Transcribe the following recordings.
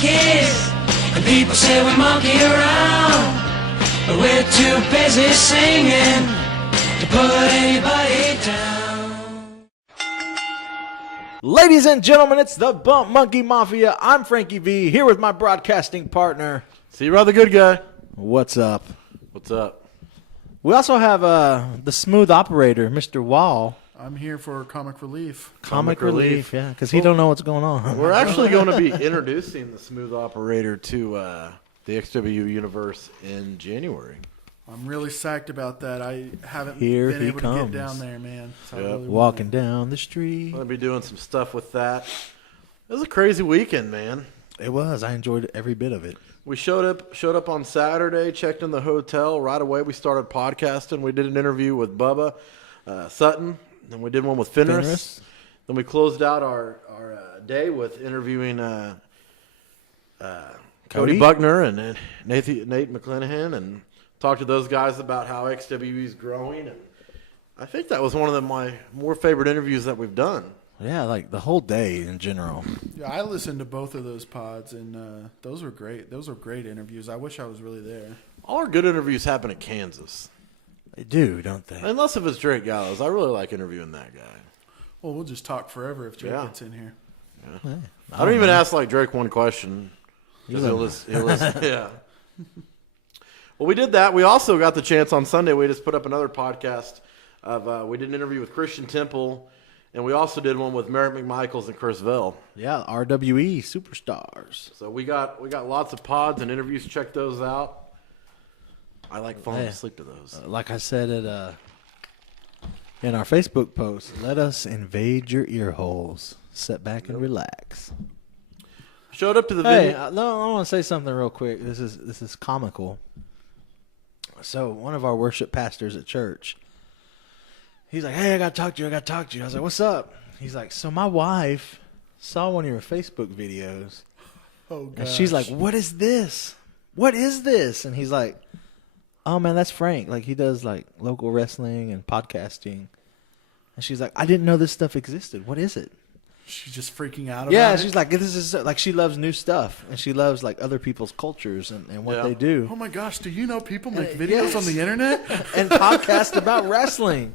monkeys, and people say we monkey around, but we're too busy singing to put anybody down. Ladies and gentlemen, it's the Bump Monkey Mafia. I'm Frankie V, here with my broadcasting partner. See you, brother, good guy. What's up? What's up? We also have the smooth operator, Mr. Wall. I'm here for comic relief. Comic relief, yeah, because he don't know what's going on. We're actually going to be introducing the smooth operator to the XW universe in January. I'm really psyched about that. I haven't Here been he able to comes. get down there, man. So I Yep. really Walking down the street. I'm going to be doing some stuff with that. It was a crazy weekend, man. It was. I enjoyed every bit of it. We showed up on Saturday, checked in the hotel. Right away, we started podcasting. We did an interview with Bubba Sutton. Then we did one with Fenris. Then we closed out our day with interviewing Cody Buckner and Nate McClanahan, and talked to those guys about how XWE is growing. And I think that was one of my more favorite interviews that we've done. Yeah, like the whole day in general. Yeah, I listened to both of those pods, and those were great. Those were great interviews. I wish I was really there. All our good interviews happen in Kansas. They do, don't they? Unless if it's Drake Gallows. I really like interviewing that guy. Well, we'll just talk forever if Drake gets in here. Yeah. I don't even ask like Drake one question. He'll listen. Yeah. Well, we did that. We also got the chance on Sunday. We just put up another podcast of we did an interview with Christian Temple, and we also did one with Merrick McMichaels and Chris Vell. Yeah, RWE superstars. So we got lots of pods and interviews. Check those out. I like falling asleep to those. Like I said in our Facebook post, let us invade your ear holes. Sit back and relax. Showed up to the Hey, venue. no, I want to say something real quick. This is comical. So one of our worship pastors at church, he's like, "Hey, I got to talk to you. I was like, "What's up?" He's like, "So my wife saw one of your Facebook videos, Oh, gosh. and she's like, what is this? What is this?" And he's like, "Oh man, that's Frank. Like he does like local wrestling and podcasting." And she's like, "I didn't know this stuff existed. What is it?" She's just freaking out about Yeah, it. she's like, "This is like she loves new stuff and she loves like other people's cultures and what they do Oh, my gosh. Do you know people make videos on the internet? and podcast about wrestling."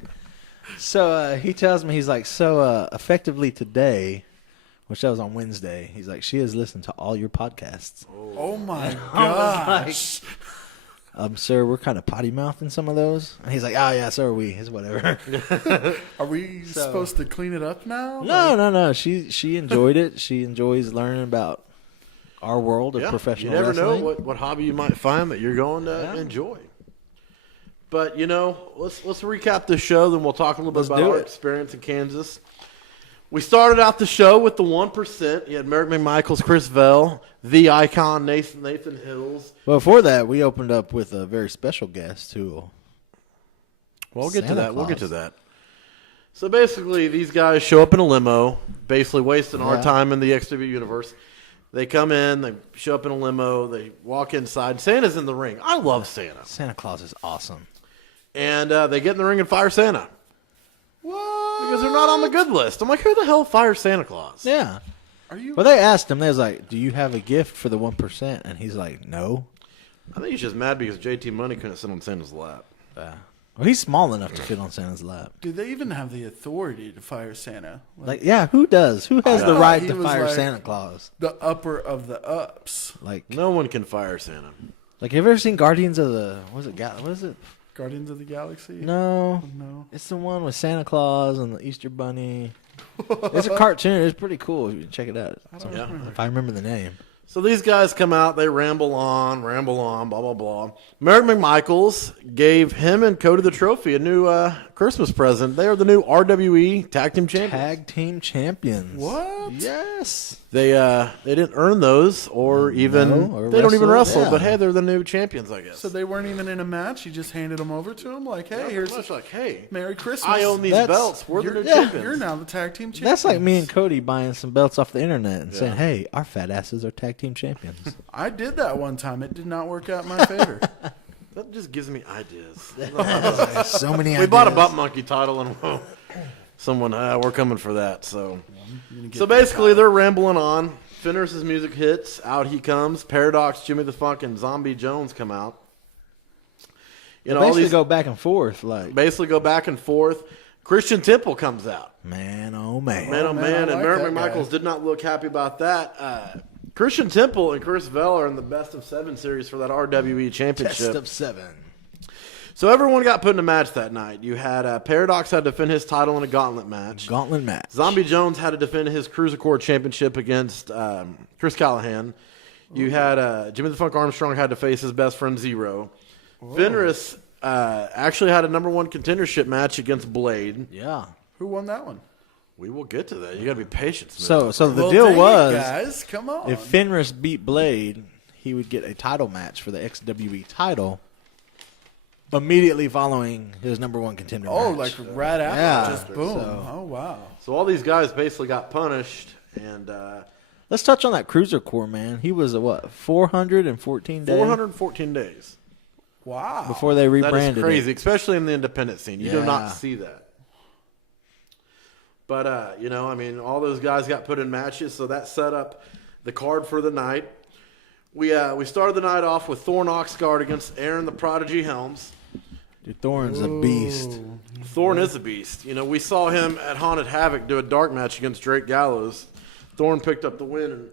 So he tells me, he's like, "So effectively today," which that was on Wednesday. He's like, "She has listened to all your podcasts." Oh, my I was like, gosh. "Sir, we're kind of potty mouthing some of those." And he's like, "Oh yeah, so are we. It's whatever." Are we supposed to clean it up now? No. She enjoyed it. She enjoys learning about our world of Yeah, professional you never wrestling. know what hobby you might find that you're going to enjoy. But let's recap the show, then we'll talk a little bit about our experience in Kansas. We started out the show with the 1%. You had Merrick McMichaels, Chris Vell, the icon Nathan Hills. Well, before that, we opened up with a very special guest who. Well, we'll get to Santa that. We'll get Claus. to that. So basically, these guys show up in a limo, basically wasting our time in the XW universe. They come in, they show up in a limo, they walk inside. Santa's in the ring. I love Santa. Santa Claus is awesome. And they get in the ring and fire Santa. What? Because they're not on the good list. I'm like, who the hell fires Santa Claus? Yeah. Are you? Well, they asked him. They was like, "Do you have a gift for the 1%?" And he's like, "No." I think he's just mad because JT Money couldn't sit on Santa's lap. Well, he's small enough to fit on Santa's lap. Do they even have the authority to fire Santa? Like, yeah, who does? Who has the thought right he to was fire like- Santa Claus? The upper of the ups. Like, No one can fire Santa. have you ever seen Guardians of the? What is it? Guardians of the Galaxy? No, No. it's the one with Santa Claus and the Easter Bunny. It's a cartoon. It's pretty cool. You can check it out. Yeah. If I remember the name. So these guys come out, they ramble on, blah, blah, blah. Merrick McMichaels gave him and Cody the Trophy a new Christmas present. They are the new RWE Tag Team Champions. Tag Team Champions. What? Yes. They didn't earn those or even or they don't even wrestle, wrestle, yeah. but hey, they're the new champions, I guess. So they weren't even in a match? You just handed them over to him? Like, hey, here's much like, hey, Merry Christmas. I own these That's- belts. We're the new You're champions. now the tag team champions. That's like me and Cody buying some belts off the internet and saying, "Hey, our fat asses are tag team champions." I did that one time. It did not work out in my favor. That just gives me ideas. So many. We bought a Butt Monkey title and someone, we're coming for that. So basically they're rambling on. Fenris' music hits. Out he comes. Paradox, Jimmy the Funk, and Zombie Jones come out. You know, all these go back and forth. Basically go back and forth. Christian Temple comes out. Man, oh, man. Man, oh, man. And Merrick McMichaels did not look happy about that. Christian Temple and Chris Vell are in the best of 7 series for that RWE championship. Best of 7. So everyone got put in a match that night. You had Paradox had to defend his title in a gauntlet match. Zombie Jones had to defend his Cruisercore championship against Chris Callahan. You had Jimmy the Funk Armstrong had to face his best friend Zero. Fenris actually had a #1 contendership match against Blade. Yeah. Who won that one? We will get to that. You got to be patient, So Smith. the deal was, guys, come on. If Fenris beat Blade, he would get a title match for the XWE title immediately following his #1 contender match. Oh, like right after, Yeah. just boom. So- Oh, wow. So all these guys basically got punished, and Let's touch on that Cruisercore, man. He was, 414 days? 414 days. Wow. Before they That rebranded is crazy, it. especially in the independent scene. You do Yeah. not see that. But, all those guys got put in matches, so that set up the card for the night. We started the night off with Thorn Oxguard against Aaron the Prodigy Helms. Dude, Thorne's a beast. Thorn is a beast. We saw him at Haunted Havoc do a dark match against Drake Gallows. Thorn picked up the win.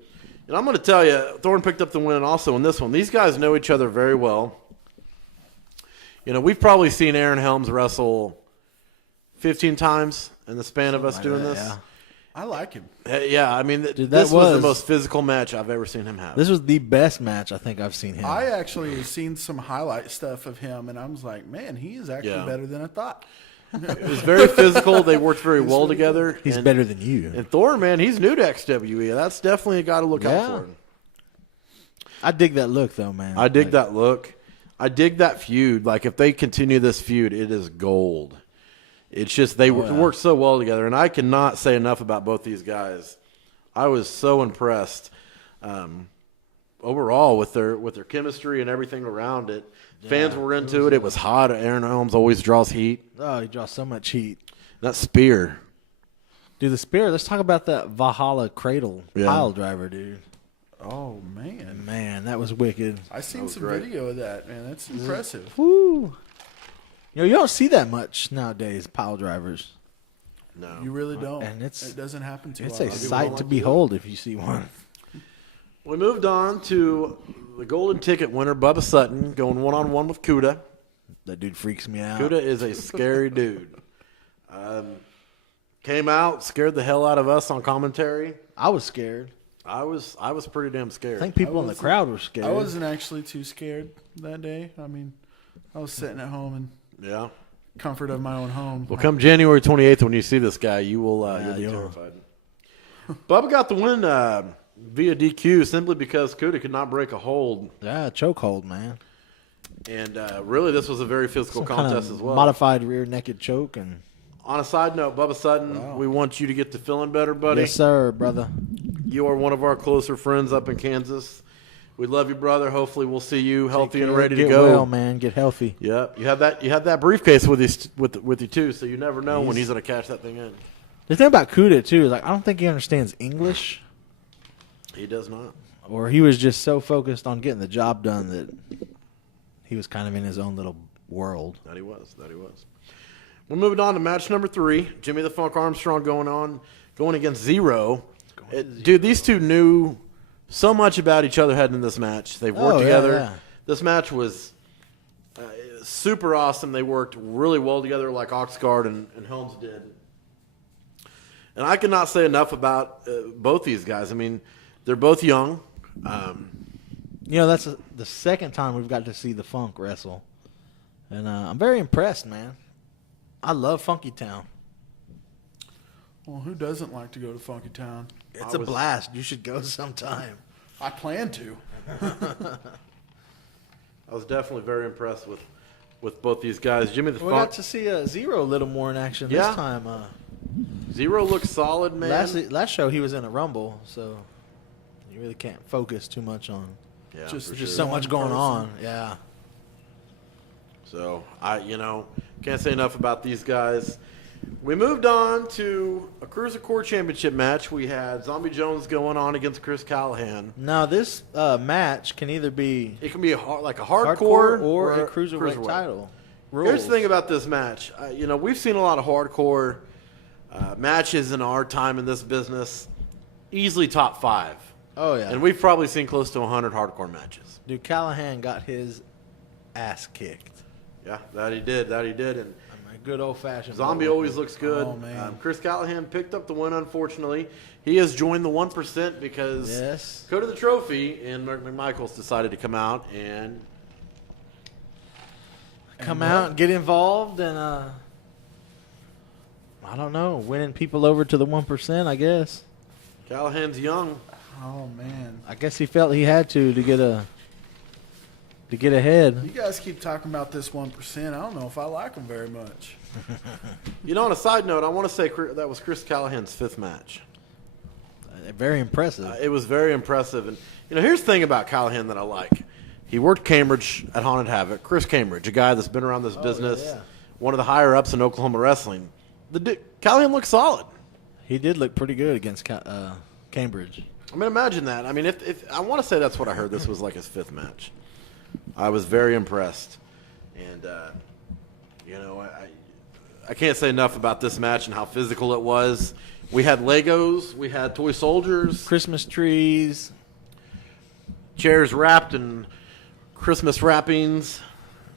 And I'm going to tell you, Thorn picked up the win also in this one. These guys know each other very well. We've probably seen Aaron Helms wrestle 15 times in the span of us doing this. Yeah. I like him. Yeah, Dude, this was the most physical match I've ever seen him have. This was the best match I think I've seen him. I actually seen some highlight stuff of him, and I was like, man, he is actually better than I thought. It was very physical. They worked very well together. He's better than you. And Thorn, man, he's new to XWE. That's definitely a guy to look out for. I dig that look, though, man. I dig that look. I dig that feud. Like, if they continue this feud, it is gold. It's just they work so well together, and I cannot say enough about both these guys. I was so impressed overall with their chemistry and everything around it. Fans were into it. It was hot. Aaron Helms always draws heat. Oh, he draws so much heat. That spear. Dude, the spear, let's talk about that Valhalla cradle pile driver, dude. Oh, man. Man, that was wicked. I seen some video of that, man. That's impressive. Woo. You don't see that much nowadays, pile drivers. No. You really don't. And it doesn't happen too It's often. a sight to behold if you see one. We moved on to the golden ticket winner, Bubba Sutton, going one-on-one with Kuda. That dude freaks me out. Kuda is a scary dude. Came out, scared the hell out of us on commentary. I was scared. I was pretty damn scared. I think people in the crowd were scared. I wasn't actually too scared that day. I was sitting at home in comfort of my own home. Well, come January 28th when you see this guy, you will you'll be terrified. Bubba got the win via DQ simply because Kuda could not break a hold. Yeah, chokehold, man. And really, this was a very physical contest as well. Modified rear naked choke. And on a side note, Bubba Sutton, we want you to get to feeling better, buddy. yes, sir, brother. You are one of our closer friends up in Kansas. We love you, brother. Hopefully, we'll see you healthy and ready to Get go. well, man. Get healthy. Yep, you have that briefcase with you too, so you never know when he's gonna catch that thing in. The thing about Kuda too is I don't think he understands English, He does not. or he was just so focused on getting the job done that he was kind of in his own little world. That he was. We're moving on to match number 3. Jimmy the Funk Armstrong going against Zero. Dude, these two knew so much about each other heading into this match. They've worked together. Yeah. This match was super awesome. They worked really well together like Oxguard and Helms did. And I cannot say enough about both these guys. I mean, they're both young. That's the second time we've got to see the Funk wrestle. And I'm very impressed, man. I love Funky Town. Well, who doesn't like to go to Funky Town? It's a blast. You should go sometime. I plan to. I was definitely very impressed with both these guys. Jimmy the We Funk. got to see Zero a little more in action this time. Zero looks solid, man. Last show he was in a Rumble, so you really can't focus too much on Just so much going on. Yeah. So I can't say enough about these guys. We moved on to a Cruiser Core Championship match. We had Zombie Jones going on against Chris Callahan. Now, this match can either be... It can be a hardcore or a cruiserweight title. Rules. Here's the thing about this match. We've seen a lot of hardcore matches in our time in this business. Easily top 5. Oh, yeah. And we've probably seen close to 100 hardcore matches. Dude, Callahan got his ass kicked. Yeah, that he did. And good old-fashioned. Zombie always looks good. Oh, man. Chris Callahan picked up the win, unfortunately. He has joined the 1% because Go to the Trophy, and Mark McMichaels decided to come out and get involved, and I don't know, winning people over to the 1%, I guess. Callahan's young. Oh, man. I guess he felt he had to get ahead. You guys keep talking about this 1%. I don't know if I like them very much. On a side note, I want to say that was Chris Callahan's 5th match. Very impressive. It was very impressive. And, here's the thing about Callahan that I like. He worked Cambridge at Haunted Havoc. Chris Cambridge, a guy that's been around this business, one of the higher-ups in Oklahoma wrestling. Callahan looked solid. He did look pretty good against Cambridge. I mean, imagine that. I mean, if I want to say that's what I heard. This was like his 5th match. I was very impressed. And, I can't say enough about this match and how physical it was. We had Legos. We had toy soldiers. Christmas trees. Chairs wrapped in Christmas wrappings.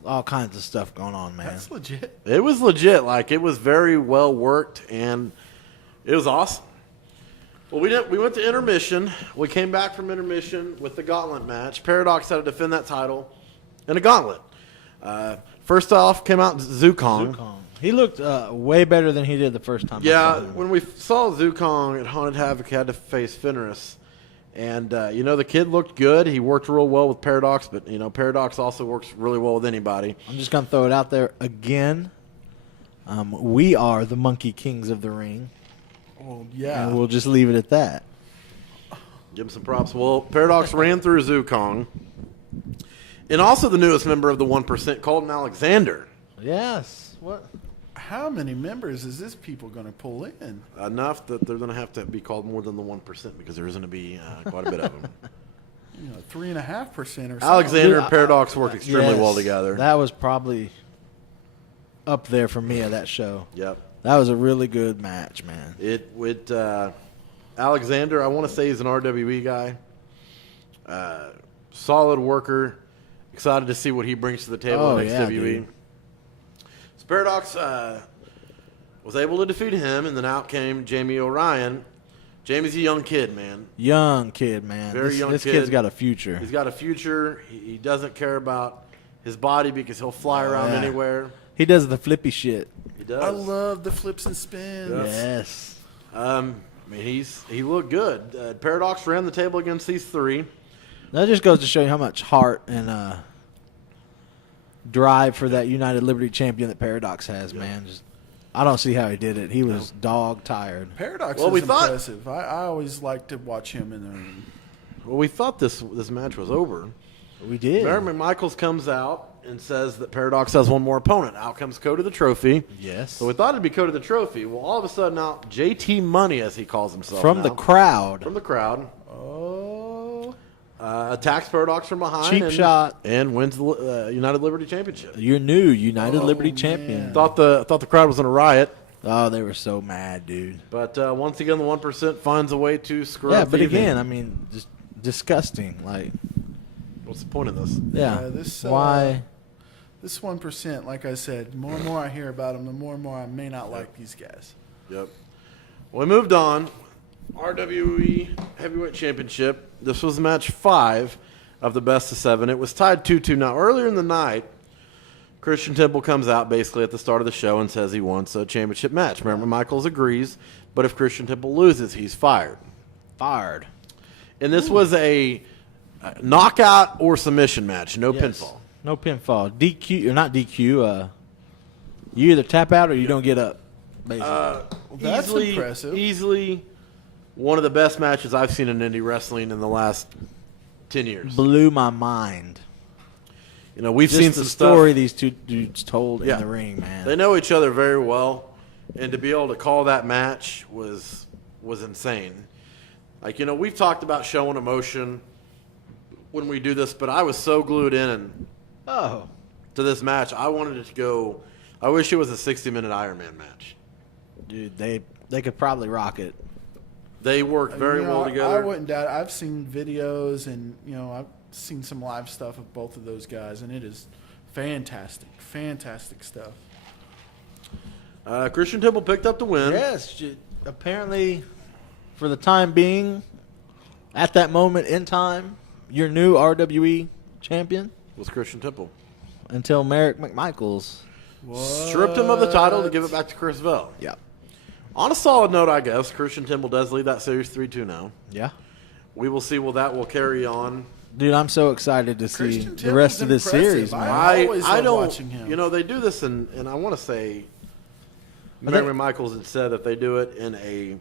All kinds of stuff going on, man. That's legit. It was legit. Like, it was very well worked, and it was awesome. Well, we went to intermission. We came back from intermission with the gauntlet match. Paradox had to defend that title in a gauntlet. First off, came out Zukong. He looked way better than he did the first time. Yeah, when we saw Zukong at Haunted Havoc, he had to face Fenris. And, the kid looked good. He worked real well with Paradox, but, Paradox also works really well with anybody. I'm just going to throw it out there again. We are the Monkey Kings of the Ring. Oh, yeah. And we'll just leave it at that. Give him some props. Well, Paradox ran through Zukong. And also the newest member of the 1%, Colton Alexander. Yes. What? How many members is this people going to pull in? Enough that they're going to have to be called more than the 1% because there's going to be quite a bit of them. 3.5% or something. Alexander and Paradox worked extremely well together. That was probably up there for me at that show. Yep. That was a really good match, man. Alexander, I want to say he's an RWE guy. Solid worker. Excited to see what he brings to the table in XWE. So Paradox was able to defeat him, and then out came Jamie O'Ryan. Jamie's a young kid, man. Very young kid. This kid's got a future. He's got a future. He doesn't care about his body because he'll fly around anywhere. He does the flippy shit. He does. I love the flips and spins. Yes. He looked good. Paradox ran the table against these 3. That just goes to show you how much heart and drive for that United Liberty champion that Paradox has, man. I don't see how he did it. He was dog tired. Paradox is impressive. I always like to watch him in the ring. Well, we thought this match was over. We did. Barry McMichaels comes out and says that Paradox has one more opponent. Out comes Cody the Trophy. Yes. So we thought it'd be Cody the Trophy. Well, all of a sudden out, JT Money, as he calls himself From now, the crowd. Oh. Attacks Paradox from behind. Cheap shot. And wins the United Liberty Championship. Your new United Liberty champion. Thought the crowd was in a riot. Oh, they were so mad, dude. But once again, the 1% finds a way to screw up. Yeah, but again, I mean, just disgusting. Like, what's the point of this? Yeah. Why? This 1%, like I said, the more and more I hear about them, the more and more I may not like these guys. Yep. Well, we moved on. RWE Heavyweight Championship. This was match 5 of the best of 7. It was tied 2-2. Now, earlier in the night, Christian Temple comes out basically at the start of the show and says he wants a championship match. Remember, Michaels agrees, but if Christian Temple loses, he's fired. And this was a knockout or submission match, no pinfall. No pinfall. DQ, or not DQ, you either tap out or you don't get up, basically. That's impressive. Easily one of the best matches I've seen in indie wrestling in the last 10 years. Blew my mind. We've Just seen the some story stuff. these two dudes told in the ring, man. They know each other very well. And to be able to call that match was insane. Like, we've talked about showing emotion when we do this, but I was so glued in to this match. I wanted it to go. I wish it was a 60-minute Iron Man match. Dude, they could probably rock it. They work very well together. I wouldn't doubt it. I've seen videos and, I've seen some live stuff of both of those guys, and it is fantastic. Fantastic stuff. Christian Temple picked up the win. Yes, apparently, for the time being, at that moment in time, your new RWE champion Was Christian Temple. Until Merrick McMichaels stripped him of the title to give it back to Chris Vell. Yeah. On a solid note, I guess, Christian Temple does lead that series 3-2 now. Yeah. We will see that will carry on. Dude, I'm so excited to see Christian the rest of this impressive. series, man. I always I love don't, watching him. they do this, and I want to say, Merrick McMichaels had said that they do it in a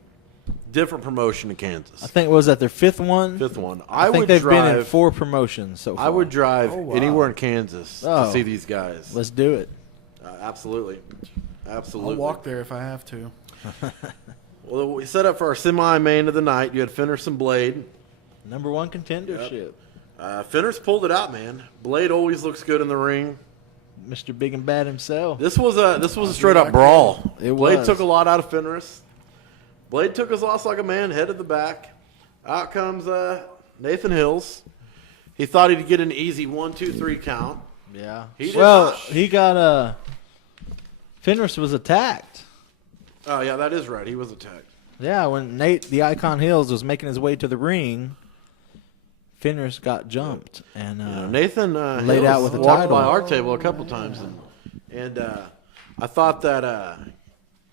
different promotion in Kansas. I think, was that their fifth one? Fifth one. I think they've been in 4 promotions so far. I would drive anywhere in Kansas to see these guys. Let's do it. Absolutely. Absolutely. I'll walk there if I have to. Well, we set up for our semi-main of the night. You had Fenris and Blade. Number 1 contendership. Fenris pulled it out, man. Blade always looks good in the ring. Mr. Big and Bad himself. This was a straight up brawl. Blade was. took a lot out of Fenris. Blade took his loss like a man, head to the back. Out comes Nathan Hills. He thought he'd get an easy 1-2-3 count. Yeah. He did not. He got Fenris was attacked. Oh yeah, that is right. He was attacked. Yeah, when Nate the Icon Hills was making his way to the ring, Fenris got jumped and Nathan laid Hills out with a walked title by our table a couple times, and I thought that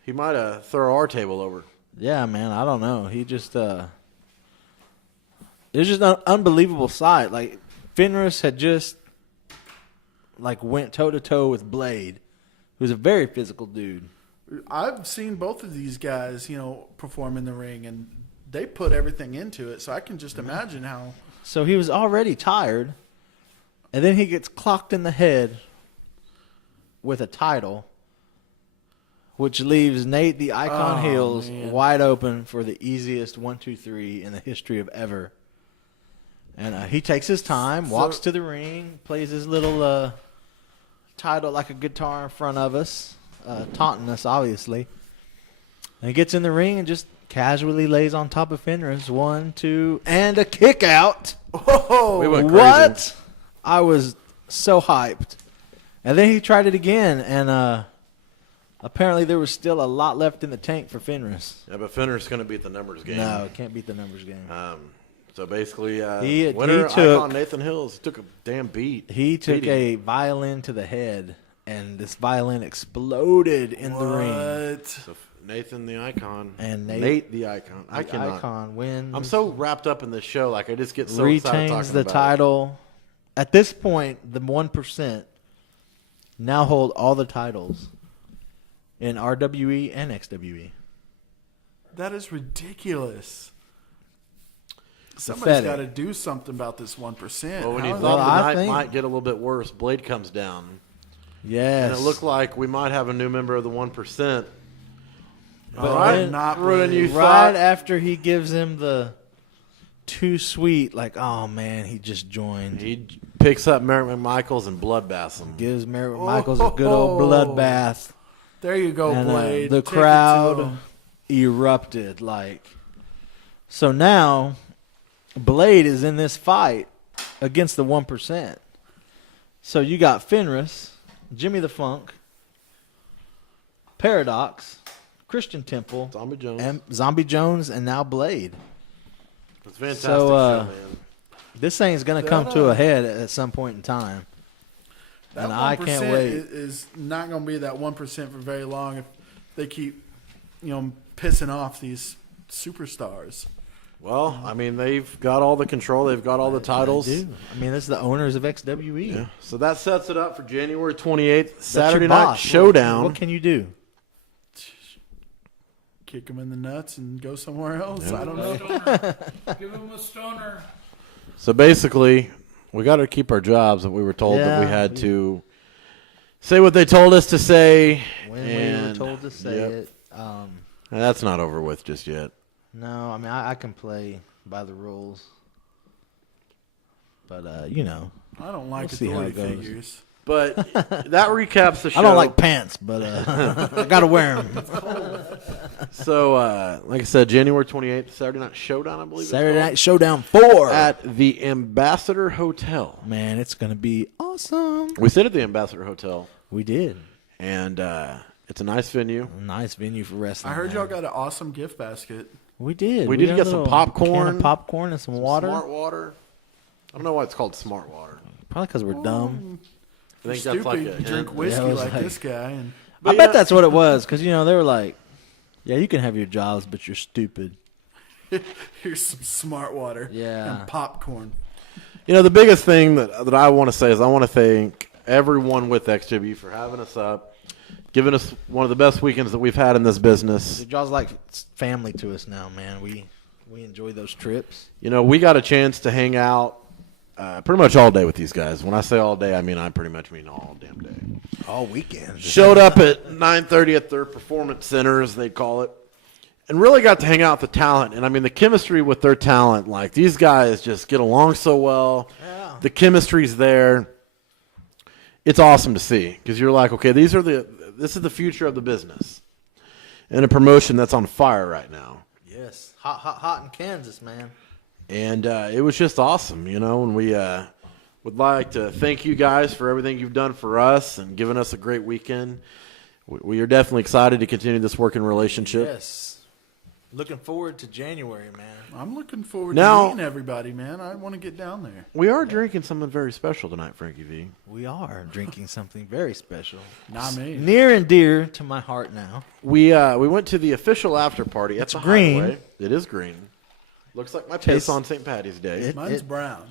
he might have thrown our table over. Yeah, man, I don't know. He just it was just an unbelievable sight. Like Fenris had just went toe to toe with Blade, who's a very physical dude. I've seen both of these guys, perform in the ring, and they put everything into it. So I can just imagine how. So he was already tired, and then he gets clocked in the head with a title, which leaves Nate the Icon Hills wide open for the easiest 1-2-3 in the history of ever. And he takes his time, walks to the ring, plays his little title like a guitar in front of us, taunting us, obviously. And he gets in the ring and just casually lays on top of Fenris. 1, 2, and a kick out. Oh, we went crazy. What? I was so hyped. And then he tried it again, and apparently there was still a lot left in the tank for Fenris. Yeah, but Fenris is going to beat the numbers game. No, it can't beat the numbers game. So basically, he took Nathan Hills. He took a damn beat. He took a violin to the head, and this violin exploded in the ring. So Nathan the Icon. And Nate the Icon. I cannot. Icon wins. I'm so wrapped up in this show. I just get so excited talking retains the about title. At this point, the 1% now hold all the titles in RWE and XWE. That is ridiculous. Somebody's got to do something about this 1%. Well, when you thought the night might get a little bit worse, Blade comes down. Yes. And it looked like we might have a new member of the 1%. But right after he gives him the too sweet, oh man, he just joined. He picks up Merrick McMichaels and bloodbaths him. Gives Merrick McMichaels a good old bloodbath. There you go, and, Blade. The crowd erupted So now Blade is in this fight against the 1%. So you got Fenris, Jimmy the Funk, Paradox, Christian Temple, Zombie Jones, and now Blade. It's a fantastic show, man. This thing's going to come to a head at some point in time. And I can't wait. Is not going to be that 1% for very long if they keep, pissing off these superstars. Well, I mean, they've got all the control. They've got all the titles. They do. I mean, that's the owners of XWE. Yeah. So that sets it up for January 28th, Saturday Night Showdown. What can you do? Kick them in the nuts and go somewhere else? Yeah. I don't know. Give them a stoner. So basically, we got to keep our jobs that we were told that we had to say what they told us to say. When we were told to say it. That's not over with just yet. No, I mean I can play by the rules, but you know, I don't like We'll see how authority it goes. figures. But that recaps the show. I don't like pants, but I gotta wear them. So, like I said, January 28th, Saturday Night Showdown, I believe. Saturday it's Night Showdown 4 at the Ambassador Hotel. Man, it's gonna be awesome. We stayed at the Ambassador Hotel, We did. and it's a nice venue. Nice venue for wrestling. I heard man. y'all got an awesome gift basket. We did. We did got a get some little popcorn. can of popcorn and some water. Smart water. I don't know why it's called Smart Water. Probably because we're dumb. I think Stupid. that's like a You hint. drink whiskey Yeah, it was like like- this guy, and But I you bet know- that's what it was, because you know they were like, "Yeah, you can have your jobs, but you're stupid." here's some smart water Yeah. and popcorn. You know, the biggest thing that I want to say is I want to thank everyone with XW for having us up, giving us one of the best weekends that we've had in this business. Y'all's like family to us now, man. We enjoy those trips. You know, we got a chance to hang out pretty much all day with these guys. When I say all day, I pretty much mean all damn day. All weekend. Showed up at 9:30 at their performance center, as they call it, and really got to hang out with the talent. And, the chemistry with their talent, like these guys just get along so well. Yeah. The chemistry's there. It's awesome to see because you're like, okay, this is the future of the business and a promotion that's on fire right now. Yes. Hot in Kansas, man. And it was just awesome, and we would like to thank you guys for everything you've done for us and giving us a great weekend. We are definitely excited to continue this working relationship. Yes. Looking forward to January, man. I'm looking forward Now- to meeting everybody, man. I want to get down there. We are drinking something very special tonight, Frankie V. We are drinking something very special. Not me. Near and dear to my heart now. We went to the official after party at the green. Hideaway. It is green. Looks like my Tastes- piss on St. Patty's Day. Mine's brown.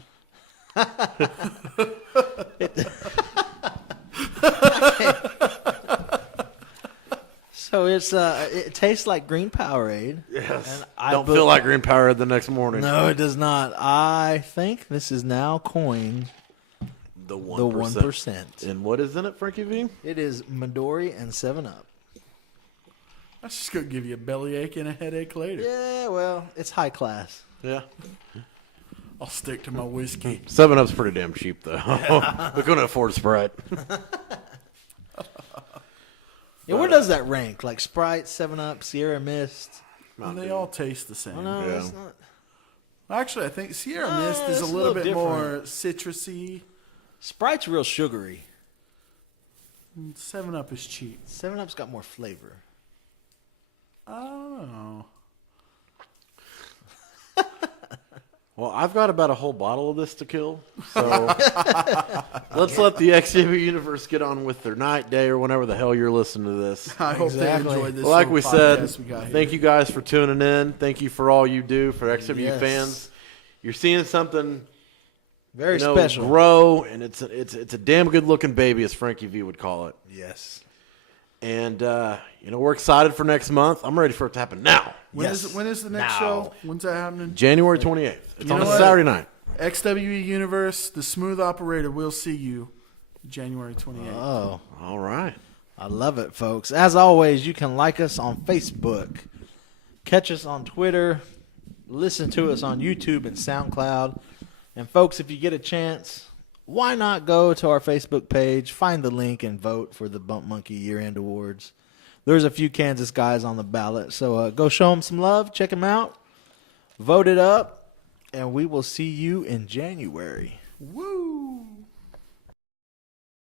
So it tastes like green Powerade. Yes. And I Don't feel like green power the next morning. No, it does not. I think this is now coined The 1%. the 1%. And what is in it, Frankie V? It is Midori and 7-Up. That's just going to give you a bellyache and a headache later. Yeah, well, it's high class. Yeah. I'll stick to my whiskey. 7-Up's pretty damn cheap, though. We couldn't afford Sprite. Yeah, where does that rank? Like Sprite, 7-Up, Sierra Mist? And they all taste the same. Oh, no, Yeah. that's not. Actually, I think Sierra No, Mist is it's a a little little bit more citrusy. Sprite's real sugary. 7-Up is cheap. 7-Up's got more flavor. I don't know. Well, I've got about a whole bottle of this to kill. So let's let the XJV universe get on with their night, day, or whenever the hell you're listening to this. I hope they Exactly. enjoyed this. Well, like little we said, podcast we got here. thank you guys for tuning in. Thank you for all you do for XW Yes. fans. You're seeing something Very special. grow, and it's a damn good looking baby, as Frankie V would call it. Yes. And we're excited for next month. I'm ready for it to happen now. When Yes. is the next Now. show? When's that happening? January 28th. It's You on know a what? Saturday night. XWE Universe, the Smooth Operator will see you January 28th. Oh, All right. I love it, folks. As always, you can like us on Facebook, catch us on Twitter, listen to us on YouTube and SoundCloud. And, folks, if you get a chance, why not go to our Facebook page, find the link, and vote for the Bump Monkey Year-End Awards. There's a few Kansas guys on the ballot, so go show them some love, check them out, vote it up, and we will see you in January. Woo!